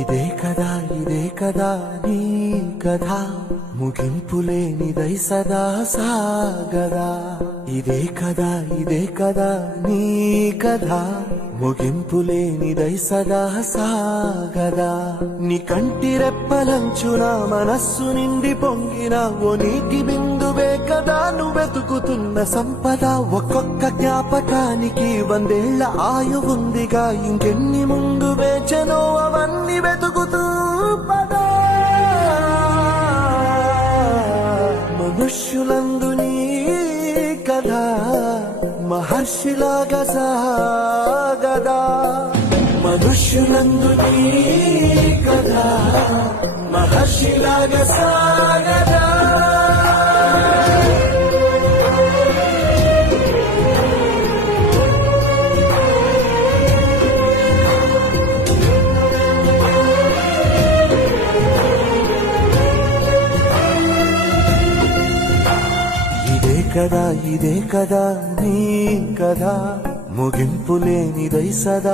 ఇదే కదా నీ కథ ముగింపులేనిదై సదా సాగదా. ఇదే కదా నీ కథ ముగింపులేనిదై సదా సాగదా. నీ కంటి రెప్పలంచున మనస్సు నిండి పొంగిన ఓ నీటి బిందువే కదా నువ్వెతుకుతున్న సంపద. ఒక్కొక్క జ్ఞాపకానికి 100 ఏళ్ల ఆయువుందిగా, ఇంకెన్ని ముందు వేచనో అవన్నీ వెతుకుతూ పదా. మనుష్యులందు నీ కథ మహర్షిలాగా సాగదా. మనుష్యులందు నీ కథ మహర్షిలాగా సాగదా. ఇదే కదా నీ కథ ముగింపులేనిదై సదా